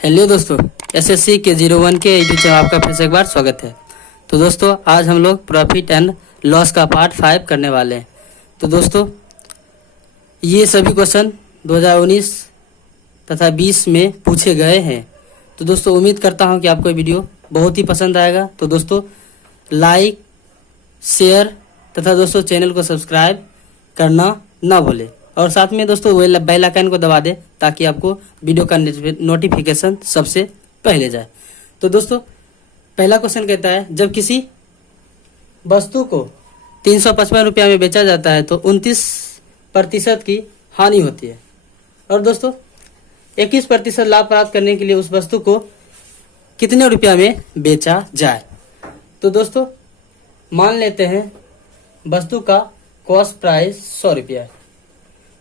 Hello दोस्तों, SSC के 01 के यूट्यूब चैनल आपका फिर से एक बार स्वागत है। तो दोस्तों आज हम लोग प्रॉफिट एंड लॉस का पार्ट 5 करने वाले हैं। तो दोस्तों ये सभी क्वेश्चन 2019 तथा 20 में पूछे गए हैं। तो दोस्तों उम्मीद करता हूं कि आपको ये वीडियो बहुत ही पसंद आएगा। तो दोस्तों लाइक, शेयर तथा दोस्तों चैनल को सब्सक्राइब करना ना भूलें और साथ में दोस्तों बेल आइकन को दबा दें ताकि आपको वीडियो का नोटिफिकेशन सबसे पहले जाए। तो दोस्तों पहला क्वेश्चन कहता है, जब किसी वस्तु को 355 रुपया में बेचा जाता है तो 29% की हानि होती है और दोस्तों 21% लाभ प्राप्त करने के लिए उस वस्तु को कितने रुपया में बेचा जाए। तो दोस्तों मान लेते हैं वस्तु का कॉस्ट प्राइस 100 रुपया है।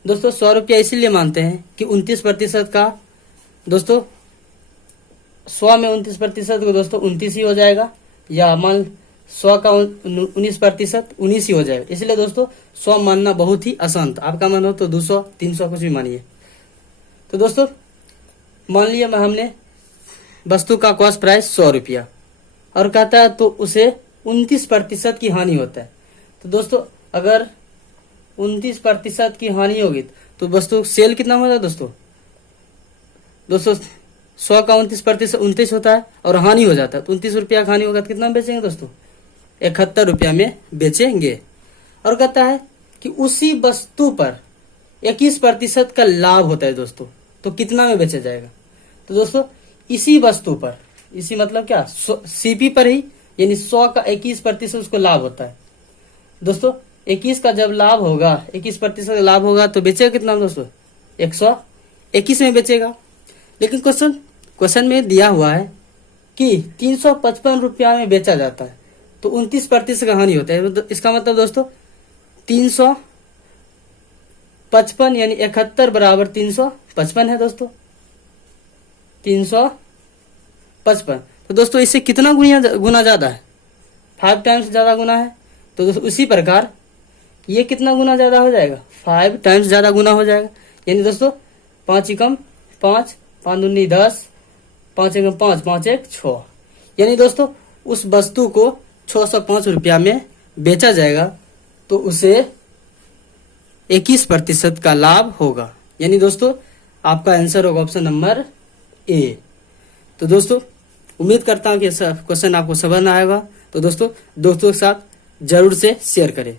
दोस्तों 100 रुपया इसीलिए मानते हैं कि 29% का दोस्तों 100 में 29% को दोस्तों 29 ही हो जाएगा, या मान 100 का 19% 19 ही हो जाएगा। इसलिए दोस्तों 100 मानना बहुत ही आसान था। आपका मन हो तो 200 300 कुछ भी मानिए। तो दोस्तों मान लिया हमने वस्तु का कॉस्ट प्राइस 100 रुपया और कहता है तो उसे 29% की हानि होता है। तो दोस्तों अगर 29% की हानि होगी तो वस्तु सेल कितना होता है दोस्तों 100 का 29% 29 होता है और हानि हो जाता है तो 29 रुपया का हानि होगा तो कितना बेचेंगे दोस्तों 71 रुपया में बेचेंगे। और कहता है कि उसी वस्तु पर 21% का लाभ होता है दोस्तों, तो कितना में बेचा जाएगा। तो दोस्तों इसी वस्तु पर, इसी मतलब क्या सीपी पर ही, यानी 100 का 21% उसको लाभ होता है। दोस्तों 21 का जब लाभ होगा, 21% का लाभ होगा तो बेचेगा कितना दोस्तों 121 में बेचेगा। लेकिन क्वेश्चन में दिया हुआ है कि 355 रुपया में बेचा जाता है तो 29% का हानि होता है। तो इसका मतलब दोस्तों 355 यानी 71 बराबर 355 है दोस्तों 355। तो दोस्तों इससे कितना गुना ज्यादा है 5 टाइम्स ज्यादा गुना है। तो दोस्तों उसी प्रकार ये कितना गुना ज्यादा हो जाएगा 5 टाइम्स ज्यादा गुना हो जाएगा। यानी दोस्तों 5 एकम 5 5 दूनी 10 5 एकम 5 5 एक 6, यानी दोस्तों उस वस्तु को 605 रुपया में बेचा जाएगा तो उसे 21% का लाभ होगा। यानी दोस्तों आपका आंसर होगा ऑप्शन नंबर ए। तो दोस्तों उम्मीद करता हूं कि क्वेश्चन आपको समझ में आएगा। तो दोस्तों दोस्तों के साथ जरूर से शेयर करें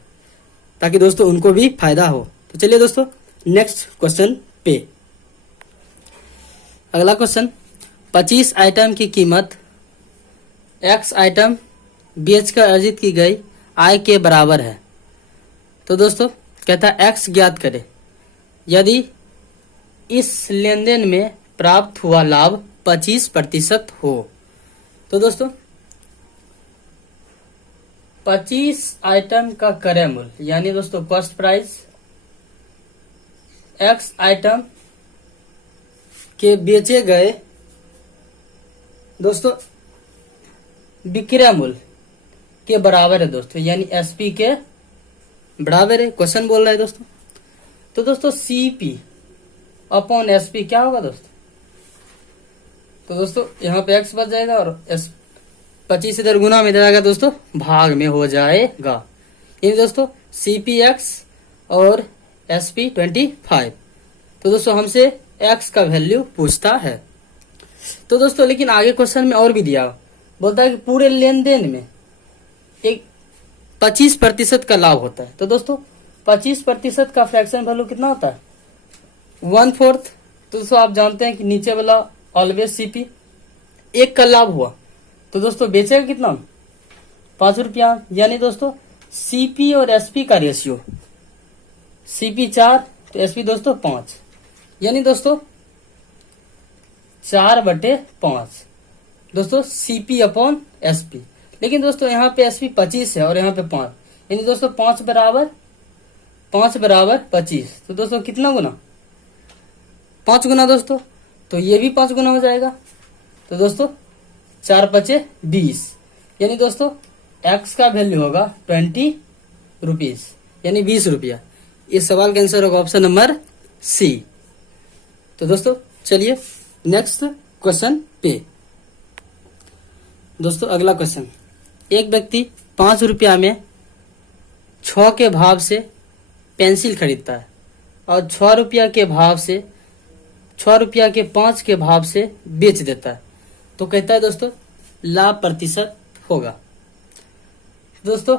ताकि दोस्तों उनको भी फायदा हो। तो चलिए दोस्तों नेक्स्ट क्वेश्चन पे। अगला क्वेश्चन, 25 आइटम की कीमत x आइटम बेचकर अर्जित की गई आय के बराबर है। तो दोस्तों कहता है x ज्ञात करें यदि इस लेन देन में प्राप्त हुआ लाभ 25% हो। तो दोस्तों 25 आइटम का क्रय मूल्य यानी दोस्तों कॉस्ट प्राइस x आइटम के बेचे गए दोस्तों विक्रय मूल्य के बराबर है दोस्तों, यानी एसपी के बराबर है। क्वेश्चन बोल रहा है दोस्तों। तो दोस्तों सीपी अपॉन एसपी क्या होगा दोस्तों। तो दोस्तों यहाँ पे x बच जाएगा और 25 इधर गुना में जाएगा दोस्तों भाग में हो जाएगा। यानी दोस्तों CPX और SP 25। तो दोस्तों हमसे x का वैल्यू पूछता है। तो दोस्तों लेकिन आगे क्वेश्चन में और भी दिया, बोलता है कि पूरे लेन देन में एक 25% का लाभ होता है। तो दोस्तों 25% का फ्रैक्शन वैल्यू कितना होता है 1/4। तो दोस्तों आप जानते हैं कि नीचे वाला ऑलवेज CP, एक का लाभ हुआ तो दोस्तों बेचेगा कितना 5 रुपया। यानी दोस्तों CP और SP का रेशियो CP 4 तो SP दोस्तों 5, यानी दोस्तों 4/5 दोस्तों CP अपॉन SP। लेकिन दोस्तों यहाँ पे SP 25 है और यहाँ पे 5, यानी दोस्तों 5 बराबर 25। तो दोस्तों कितना गुना 5 गुना दोस्तों, तो ये भी 5 गुना हो जाएगा। तो दोस्तों 4 5 20, यानी दोस्तों x का वैल्यू होगा 20 रुपीज यानी 20 रुपया। इस सवाल का आंसर होगा ऑप्शन नंबर सी। तो दोस्तों चलिए नेक्स्ट क्वेश्चन पे। दोस्तों अगला क्वेश्चन, एक व्यक्ति 5 रुपया में 6 के भाव से पेंसिल खरीदता है और 6 रुपया के भाव से 6 रुपया के 5 के भाव से बेच देता है, तो कहता है दोस्तों लाभ प्रतिशत होगा। दोस्तों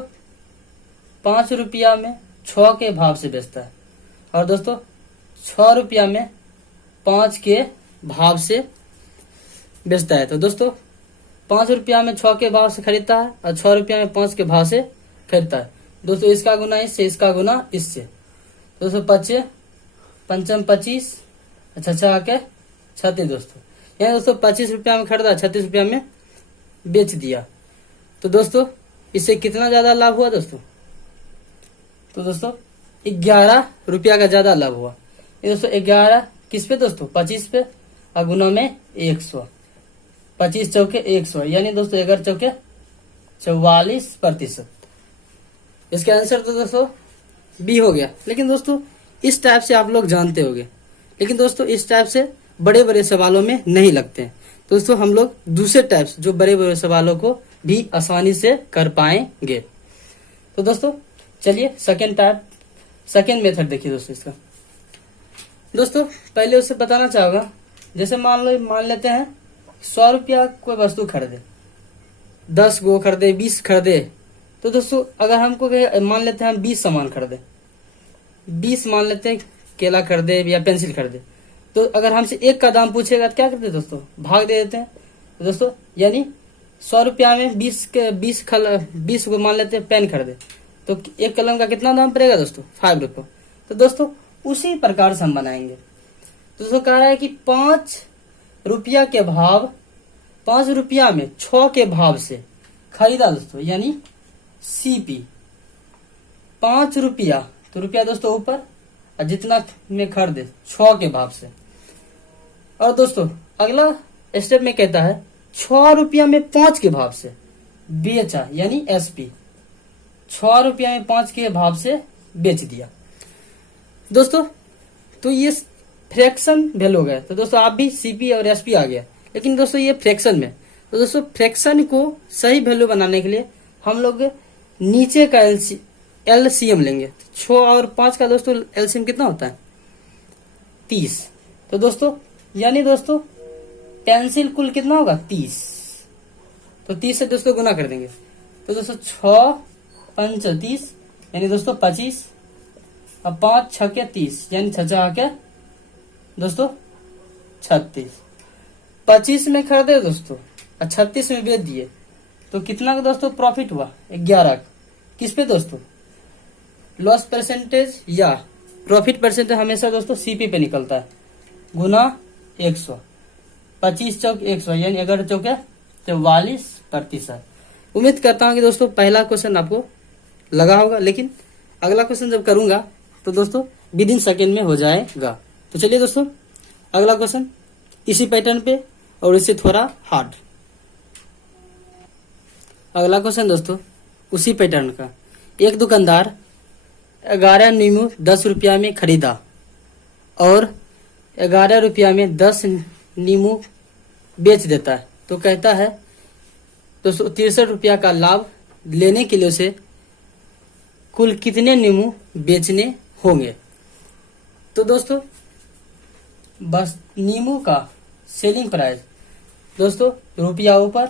5 रुपया में 6 के भाव से बेचता है और दोस्तों 6 रुपया में 5 के भाव से बेचता है, तो दोस्तों 5 रुपया में 6 के भाव से खरीदता है और 6 रुपया में 5 के भाव से खरीदता है। दोस्तों इसका गुना इससे, इसका गुना इससे। दोस्तों 5 पंचम 25, अच्छा आके 36 दोस्तों, यानी दोस्तों 25 रुपया में खरीदा, 36 रुपया में बेच दिया। तो दोस्तों इससे कितना ज्यादा लाभ हुआ दोस्तों? तो दोस्तों 11 रुपया का ज्यादा लाभ हुआ। ये दोस्तों 11 किस पे दोस्तों? 25 पे और गुना में 100, 25 चौके 100, यानी दोस्तों 11 चौके 44%। इसका आंसर तो दोस्तों बी हो गया। लेकिन दोस्तों इस टाइप से आप लोग जानते होंगे, लेकिन दोस्तों इस टाइप से बड़े बड़े सवालों में नहीं लगते हैं। दोस्तों हम लोग दूसरे टाइप्स जो बड़े बड़े सवालों को भी आसानी से कर पाएंगे। तो दोस्तों चलिए सेकेंड मेथड देखिए दोस्तों इसका। दोस्तों पहले उससे बताना चाहूंगा, जैसे मान लेते हैं 100 रुपया कोई वस्तु खरीदे, 10 गो खरीदे, 20 खरीदे, तो दोस्तों अगर हमको मान लेते हैं हम 20 सामान खरीदे, 20 मान लेते हैं केला खरीदे या पेंसिल खरीदे, तो अगर हमसे एक का दाम पूछेगा तो क्या करते हैं दोस्तों? भाग दे देते हैं। तो दोस्तों यानी 100 रुपया में 20 को मान लेते हैं पेन खरीदे, तो एक कलम का कितना दाम पड़ेगा दोस्तों? 5 रुपये। तो दोस्तों उसी प्रकार से हम बनाएंगे। तो दोस्तों कह रहा है कि 5 रुपया के भाव, 5 रुपया में 6 के भाव से खरीदा दोस्तों, यानी CP 5 रुपया, तो रुपया दोस्तों ऊपर और जितना में खरीदे 6 के भाव से। और दोस्तों अगला स्टेप में कहता है 6 रुपया में 5 के भाव से बेचा, यानी SP 6 रुपया में 5 के भाव से बेच दिया। दोस्तों तो ये फ्रैक्शन वैल्यू हो गया। तो दोस्तों आप भी CP और SP आ गया, लेकिन दोस्तों ये फ्रैक्शन में। तो दोस्तों फ्रैक्शन को सही वैल्यू बनाने के लिए हम लोग नीचे का LCM लेंगे। 6 और 5 का दोस्तों LCM कितना होता है? 30। तो दोस्तों यानी दोस्तों पेंसिल कुल कितना होगा? 30। तो 30 से दोस्तों गुना कर देंगे। तो दोस्तों 6 5 30, यानी दोस्तों 25 और 5 6 के 30, यानी 6 के दोस्तों 36। 25 में खरीदे दोस्तों और 36 में बेच दिए, तो कितना का दोस्तों प्रॉफिट हुआ? 11। किस पे दोस्तों? लॉस परसेंटेज या प्रॉफिट परसेंटेज हमेशा दोस्तों CP पे निकलता है, गुना 100, 25 चौक 100, यानी 11 चौके 44%। उम्मीद करता हूँ कि दोस्तों पहला क्वेश्चन आपको लगा होगा, लेकिन अगला क्वेश्चन जब करूंगा तो दोस्तों विद इन सेकेंड में हो जाएगा। तो चलिए दोस्तों अगला क्वेश्चन इसी पैटर्न पे और इससे थोड़ा हार्ड। अगला क्वेश्चन दोस्तों उसी पैटर्न का। एक दुकानदार 11 नींबू 10 रुपया में खरीदा और 11 रुपया में 10 नींबू बेच देता है, तो कहता है दोस्तों 63 रुपया का लाभ लेने के लिए उसे कुल कितने नींबू बेचने होंगे। तो दोस्तों बस नींबू का सेलिंग प्राइस दोस्तों रुपया ऊपर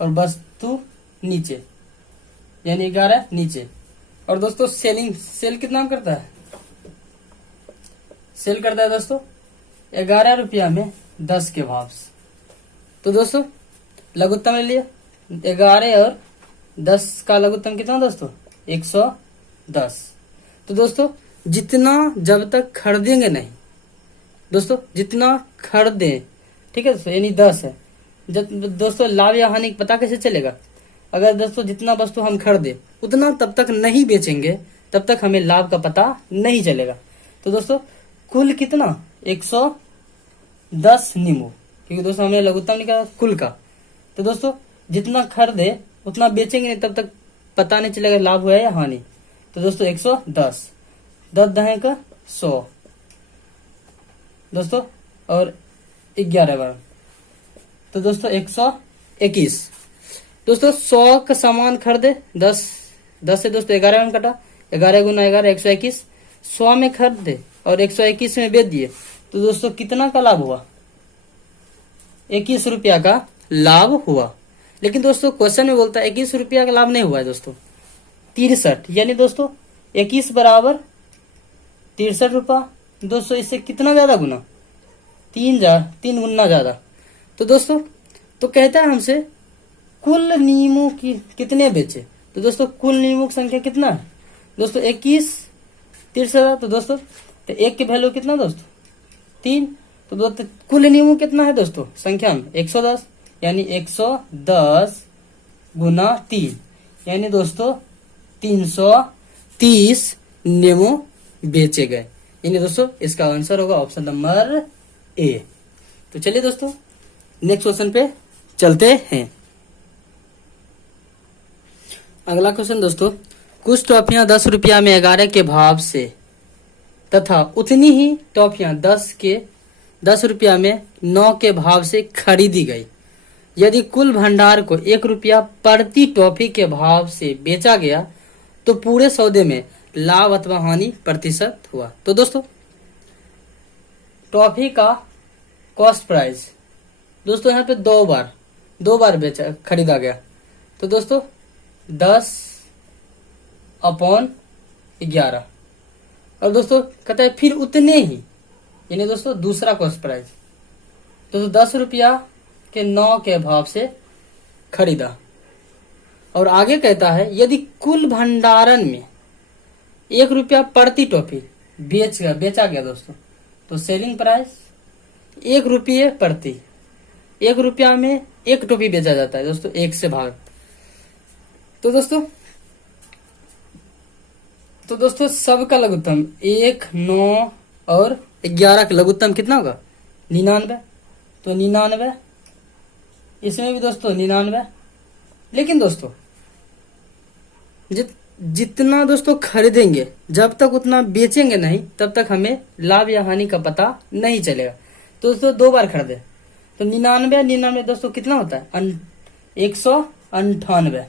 और वस्तु नीचे, यानी 11 नीचे। और दोस्तों सेल कितना करता है? सेल करता है दोस्तों 11 रुपया में 10 के भाव से। तो दोस्तों लघुत्तम ले लिया, 11 और 10 का लघुत्तम कितना दोस्तों? 110। तो दोस्तों जितना जब तक खरीदेंगे नहीं दोस्तों, जितना खरीदे, ठीक है दोस्तों, यानी 10 है। जब दोस्तों लाभ या हानि पता कैसे चलेगा? अगर दोस्तों जितना वस्तु हम खरीदे उतना तब तक नहीं बेचेंगे, तब तक हमें लाभ का पता नहीं चलेगा। तो दोस्तों कुल कितना? 110 नींबू, क्योंकि दोस्तों हमने लघुत्तम निकाला कुल का। तो दोस्तों जितना खरीदे उतना बेचेंगे नहीं, तब तक पता नहीं चलेगा लाभ हुआ है या हानि। तो दोस्तों 110, 10 दहें का 100 दोस्तों, और 11 बार तो दोस्तों 121। दोस्तों 100 का सामान खरीदे, 10 से दोस्तों 11 में कटा, 11 गुना 11 121। 100 में खरीदे और 121 में बेच दिए, तो दोस्तों कितना का लाभ हुआ? 21 रुपया का लाभ हुआ। लेकिन दोस्तों क्वेश्चन में बोलता है 21 रुपया का लाभ नहीं हुआ है दोस्तों, 63, यानी दोस्तों 21 बराबर 63 रुपया। दोस्तों इससे कितना ज्यादा गुना? 3 गुना ज्यादा। तो दोस्तों तो कहता है हमसे कुल नींबू की कितने बेचे, तो दोस्तों कुल नींबू की संख्या कितना है दोस्तों? 21 63। तो दोस्तों तो एक की वैल्यू कितना दोस्तों? 3। तो दोस्तों कुल नींबू कितना है दोस्तों संख्या में? 110, यानी 110 गुना 3, यानी दोस्तों 330 नींबू बेचे गए। यानी दोस्तों इसका आंसर होगा ऑप्शन नंबर ए। तो चलिए दोस्तों नेक्स्ट क्वेश्चन पे चलते हैं। अगला क्वेश्चन दोस्तों, कुछ टॉफियां 10 रुपया में 11 के भाव से तथा उतनी ही टॉफियां 10 रुपया में 9 के भाव से खरीदी गई। यदि कुल भंडार को 1 रुपया प्रति टॉफी के भाव से बेचा गया तो पूरे सौदे में लाभ अथवा हानि प्रतिशत हुआ। तो दोस्तों टॉफी का कॉस्ट प्राइस दोस्तों यहाँ पे दो बार बेचा खरीदा गया। तो दोस्तों 10/11 और दोस्तों कहता है फिर उतने ही, यानी दोस्तों दूसरा कॉस्ट प्राइस दोस्तों 10 रुपया के 9 के भाव से खरीदा। और आगे कहता है यदि कुल भंडारण में 1 रुपया प्रति टॉफी बेचा गया दोस्तों, तो सेलिंग प्राइस 1 रुपये प्रति, 1 रुपया में 1 टॉफी बेचा जाता है दोस्तों, 1 से भाग। तो दोस्तों सबका लघुत्तम 1, 9 और 11 का लघुत्तम कितना होगा? 99। तो 99, इसमें भी दोस्तों 99। लेकिन दोस्तों जितना दोस्तों खरीदेंगे जब तक उतना बेचेंगे नहीं तब तक हमें लाभ या हानि का पता नहीं चलेगा। तो दोस्तों 2 बार खरीदे तो 99 दोस्तों कितना होता है? 198।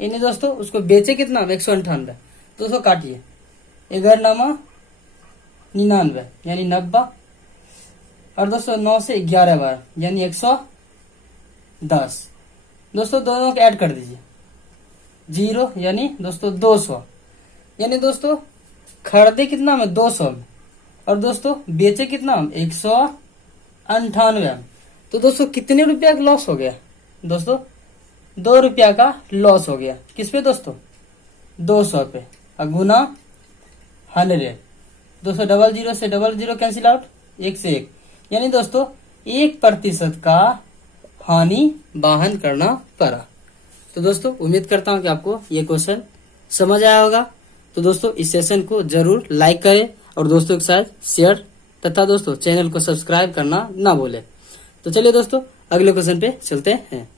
यानी दोस्तों उसको बेचे कितना? 198। दोस्तों काटिए, 11 99 यानी 90, और दोस्तों 9 से 11 बार यानी 110। दोस्तों दोनों को ऐड कर दीजिए, 0 यानी दोस्तों 200। यानी दोस्तों खरीदे कितना में? 200 में, और दोस्तों बेचे कितना में? 198। तो दोस्तों कितने रुपया का लॉस हो गया दोस्तों? 2 रुपया का लॉस हो गया। किस पे दोस्तों? 200 पे। और गुना 100। दोस्तों 00 से 00 कैंसिल आउट, 1 से 1, यानी दोस्तों 1% का हानि वाहन करना पड़ा। तो दोस्तों उम्मीद करता हूं कि आपको ये क्वेश्चन समझ आया होगा। तो दोस्तों इस सेशन को जरूर लाइक करें और दोस्तों के साथ शेयर तथा दोस्तों चैनल को सब्सक्राइब करना ना भूलें। तो चलिए दोस्तों अगले क्वेश्चन पे चलते हैं।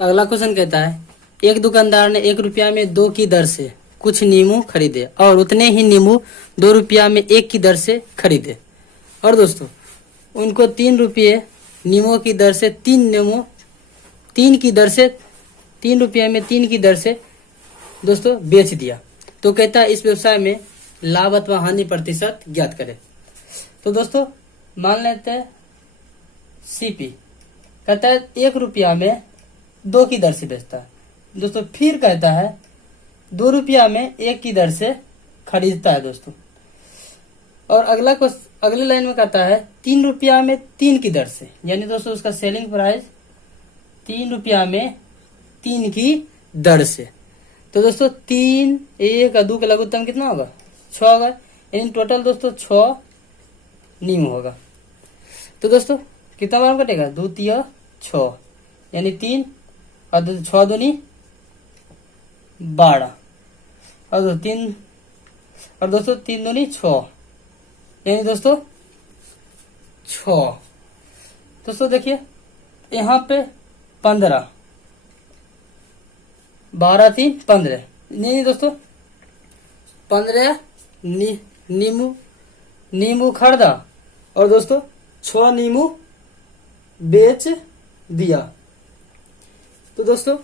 अगला क्वेश्चन कहता है एक दुकानदार ने 1 रुपया में 2 की दर से कुछ नींबू खरीदे और उतने ही नींबू 2 रुपया में 1 की दर से खरीदे, और दोस्तों उनको 3 रुपये नींबू की दर से 3 नींबू 3 की दर से 3 रुपये में 3 की दर से दोस्तों बेच दिया। तो कहता है इस व्यवसाय में लाभ अथवा हानि प्रतिशत ज्ञात करें। तो दोस्तों मान लेते हैं सीपी कहता है 1 रुपया में 2 की दर से बेचता है। दोस्तों फिर कहता है 2 रुपया में 1 की दर से खरीदता है दोस्तों। और अगले लाइन में कहता है 3 रुपया में 3 की दर से, यानी दोस्तों उसका सेलिंग प्राइस 3 रुपया में 3 की दर से। तो दोस्तों 3 1 और 2 का लघुत्तम कितना होगा? 6 होगा, यानी टोटल दोस्तों 6 नींबू होगा। तो दोस्तों कितना बार कटेगा? 2 3 6, यानी 3 और 6 दूनी 12, और 3 और दोस्तों 3 दूनी 6, यानी दोस्तों 6। दोस्तों देखिए यहाँ पे 15, 12 3 15, नहीं दोस्तों 15 नींबू खरीदा और दोस्तों 6 नींबू बेच दिया। तो दोस्तों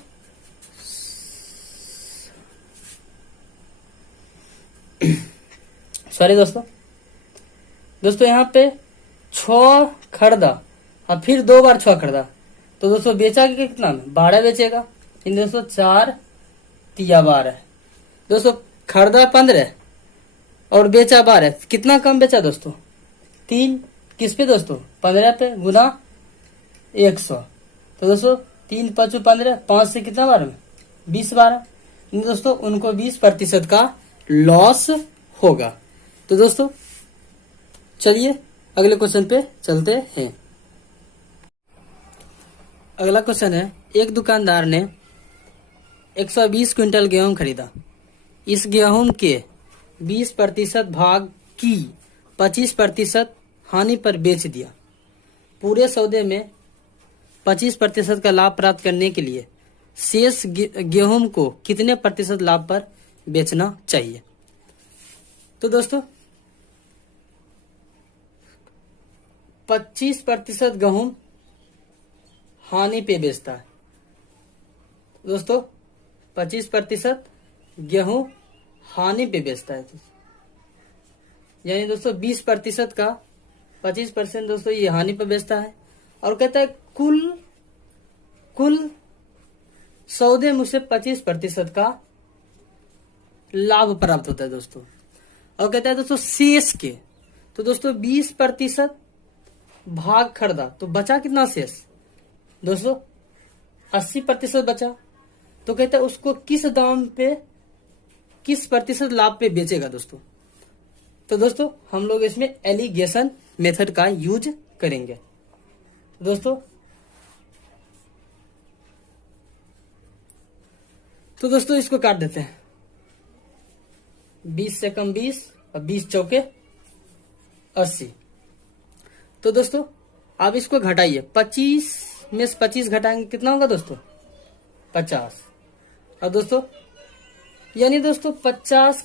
सॉरी दोस्तों यहाँ पे 6 खरीदा और फिर 2 बार 6 खरीदा, तो दोस्तों बेचा कितना में 12 बेचेगा। इन दोस्तों 4 तिया 12। दोस्तों खरीदा 15 और बेचा 12, कितना कम बेचा दोस्तों 3। किस पे दोस्तों 15 पे गुना 100। तो दोस्तों 3 5 15, 5 से कितना 12 में 20 12। दोस्तों उनको 20% का लॉस होगा। तो दोस्तों चलिए अगले क्वेश्चन पे चलते हैं। अगला क्वेश्चन है, एक दुकानदार ने 120 क्विंटल गेहूं खरीदा। इस गेहूं के 20% भाग की 25% हानि पर बेच दिया। पूरे सौदे में 25% का लाभ प्राप्त करने के लिए शेष गेहूं को कितने प्रतिशत लाभ पर बेचना चाहिए। तो दोस्तों 25% गेहूं हानि पे बेचता है। दोस्तों 25% गेहूं हानि पे बेचता है, यानी दोस्तों 20% का 25% दोस्तों ये हानि पे बेचता है। और कहता है कुल सौदे में उसे 25% का लाभ प्राप्त होता है दोस्तों। और कहता है दोस्तों शेष के, तो दोस्तों 20% भाग खरीदा तो बचा कितना शेष दोस्तों 80% बचा। तो कहता है उसको किस दाम पे किस प्रतिशत लाभ पे बेचेगा दोस्तों। तो दोस्तों हम लोग इसमें एलिगेशन मेथड का यूज करेंगे। तो दोस्तों इसको काट देते हैं, 20 से कम 20 और 20 चौके 80। तो दोस्तों आप इसको घटाइए, 25 में से 25 घटाएंगे कितना होगा दोस्तों 50। और दोस्तों यानी दोस्तों 50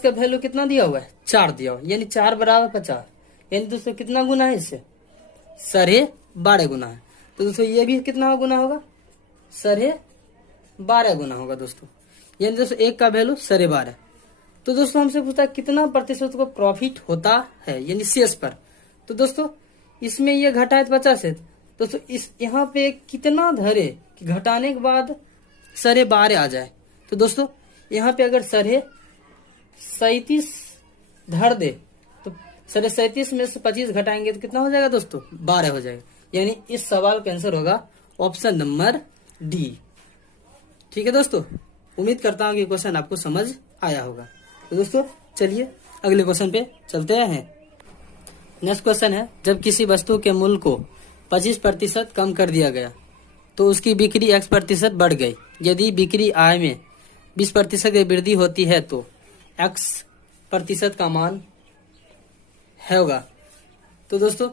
का वैल्यू कितना दिया हुआ है 4 दिया हुआ, यानी 4 बराबर 50, यानी दोस्तों कितना गुना है इससे 12.5 गुना है। तो दोस्तों ये भी कितना गुना होगा 12.5 गुना होगा दोस्तों, यानी दोस्तों एक का वैल्यू 12.5। तो दोस्तों हमसे पूछता है कितना प्रतिशत को प्रॉफिट होता है यानी शेष पर। तो दोस्तों इसमें ये घटा है 50 है, दोस्तों इस यहाँ पे कितना धरे कि घटाने के बाद 12.5 आ जाए। तो दोस्तों यहाँ पे अगर 37 धर दे तो 37 में से 25 घटाएंगे तो कितना हो जाएगा दोस्तों 12 हो जाएगा, यानी इस सवाल का आंसर होगा ऑप्शन नंबर डी। ठीक है दोस्तों, उम्मीद करता हूँ कि क्वेश्चन आपको समझ आया होगा। तो दोस्तों चलिए अगले क्वेश्चन पे चलते हैं। नेक्स्ट क्वेश्चन है, जब किसी वस्तु के मूल्य को 25% कम कर दिया गया तो उसकी बिक्री X% बढ़ गई। यदि बिक्री आय में 20% की वृद्धि होती है तो X% का मान होगा। तो दोस्तों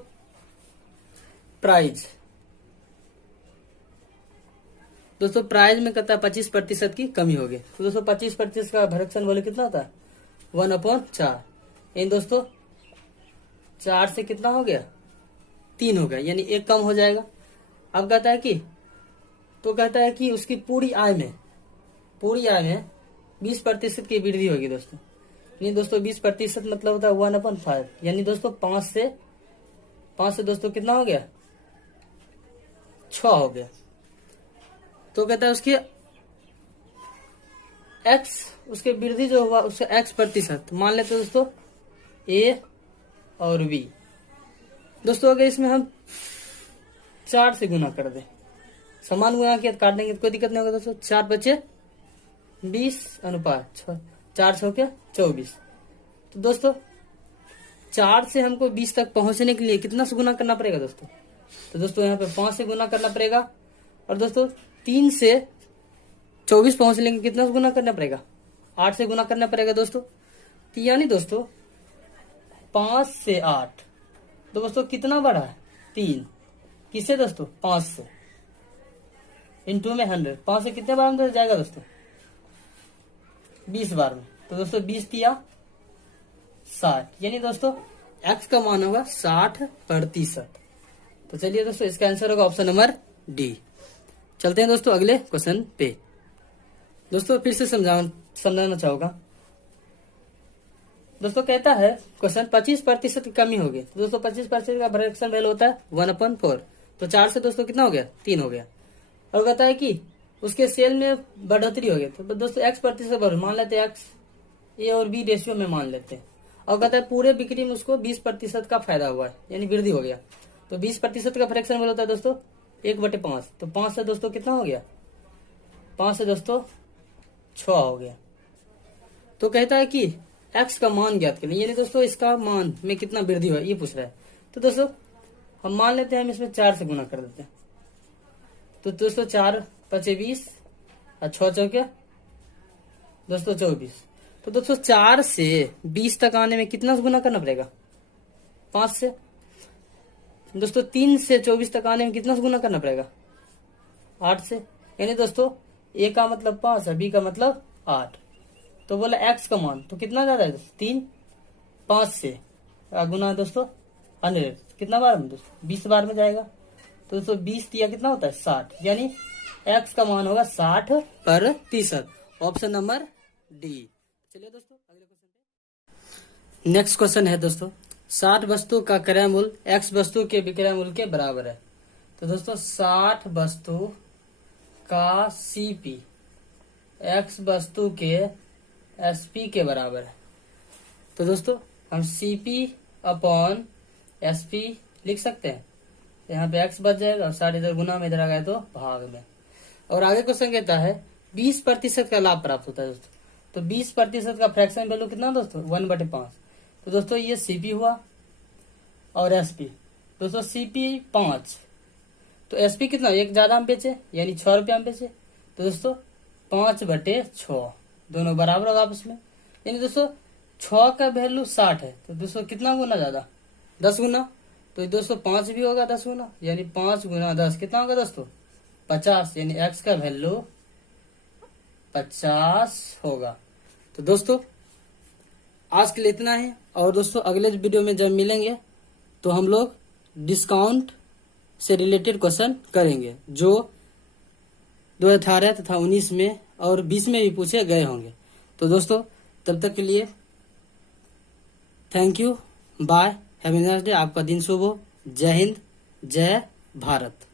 प्राइस में कहता है 25% की कमी होगी। तो दोस्तों 25% का भरक्सन वैल्यू कितना होता है 1/4, यानी दोस्तों 4 से कितना हो गया 3 हो गया, यानी 1 कम हो जाएगा। अब कहता है कि उसकी पूरी आय में 20% की वृद्धि होगी दोस्तों। यानी दोस्तों 20% मतलब होता है 1/5, यानी दोस्तों 5 से दोस्तों कितना हो गया 6 हो गया। तो कहता है उसके वृद्धि जो हुआ उससे X% मान लेते दोस्तों A और B। दोस्तों अगर इसमें हम 4 से गुना कर दे, समान गुना किया काट देंगे तो कोई दिक्कत नहीं होगा दोस्तों। 4 बचे 20/6, 4 6 क्या 24। तो दोस्तों 4 से हमको 20 तक पहुंचने के लिए कितना से गुना करना पड़ेगा दोस्तों। तो दोस्तों यहाँ पे 5 से गुना करना पड़ेगा। और दोस्तों 3 से 24 पहुंचने के कितना से गुना करना पड़ेगा 8 से गुना करना पड़ेगा दोस्तों। तो यानी दोस्तों 5 से 8 दोस्तों कितना बढ़ा है 3, किससे दोस्तों 5 से, इंटू में 100, 5 से कितने बार में जाएगा दोस्तों 20 बार में। तो दोस्तों 20 तिया 60, यानी दोस्तों X का मान होगा 60%। तो चलिए दोस्तों, इसका आंसर होगा ऑप्शन नंबर डी। चलते हैं दोस्तों अगले क्वेश्चन पे। दोस्तों फिर से समझाना चाहूंगा। दोस्तों कहता है क्वेश्चन 25% की कमी होगी। तो दोस्तों 25% का फ्रैक्शन वैल्यू होता है 1/4। तो 4 से दोस्तों कितना हो गया, 3 हो गया। और कहता है कि उसके सेल में बढ़ोतरी हो गई। तो दोस्तों x% बढ़, मान लेते हैं x ए और बी रेशियो में मान लेते हैं। और कहता है पूरे बिक्री में उसको 20% का फायदा हुआ है, यानी वृद्धि हो गया। तो 20% का फ्रैक्शन वैल्यू होता है दोस्तों 1/5। तो 5 से दोस्तों कितना हो गया, 5 से दोस्तों 6 हो गया। तो कहता है कि x का मान ज्ञात करें, यानी दोस्तों इसका मान में कितना वृद्धि हुआ ये पूछ रहा है। तो दोस्तों हम मान लेते हैं, हम इसमें 4 से गुना कर देते हैं। तो दोस्तों 4 × 20 और 6 × दोस्तों 24। तो दोस्तों 4 से 20 तक आने में कितना गुना करना पड़ेगा, 5 से। दोस्तों 3 से 24 तक आने में कितना गुना करना पड़ेगा, 8 से। यानी दोस्तों ए का मतलब 5 है, बी का मतलब 8। तो बोला x का मान तो कितना ज्यादा है, 3। 5 से गुना दोस्तों 100, कितना बार में दोस्तों 20 बार में जाएगा। तो दोस्तों 20 दिया कितना होता है 60, यानी x का मान होगा 60%। Option number D. चलिए दोस्तों अगले क्वेश्चन पे। नेक्स्ट क्वेश्चन है दोस्तों 60 वस्तु का क्रय मूल्य x वस्तु के विक्रय मूल्य के बराबर है। तो दोस्तों 60 वस्तु का CP x वस्तु के SP के बराबर है। तो दोस्तों हम CP/SP लिख सकते हैं। यहाँ पे x बच जाएगा और 60 इधर गुना में, इधर आ गया तो भाग में। और आगे क्वेश्चन कहता है 20% का लाभ प्राप्त होता है दोस्तों। तो 20% का फ्रैक्शन वैल्यू कितना दोस्तों, 1/5। तो दोस्तों ये CP हुआ और SP। दोस्तों CP 5, तो SP कितना, एक ज्यादा हम बेचे, यानी 6 रुपया हम बेचे। तो दोस्तों 5/6 दोनों बराबर होगा आपस में। यानी दोस्तों 6 का वैल्यू 60 है, तो दोस्तों कितना गुना ज्यादा, 10 गुना। तो दोस्तों 5 भी होगा 10 गुना, यानी 5 × 10 कितना होगा दोस्तों, 50। यानी x का वैल्यू 50 होगा। तो दोस्तों आज के लिए इतना है। और दोस्तों अगले वीडियो में जब मिलेंगे तो हम लोग डिस्काउंट से रिलेटेड क्वेश्चन करेंगे, जो 2018 तथा 19 में और 20 में भी पूछे गए होंगे। तो दोस्तों तब तक के लिए thank you, bye, have a nice day. आपका दिन शुभ हो। जय हिंद, जय भारत।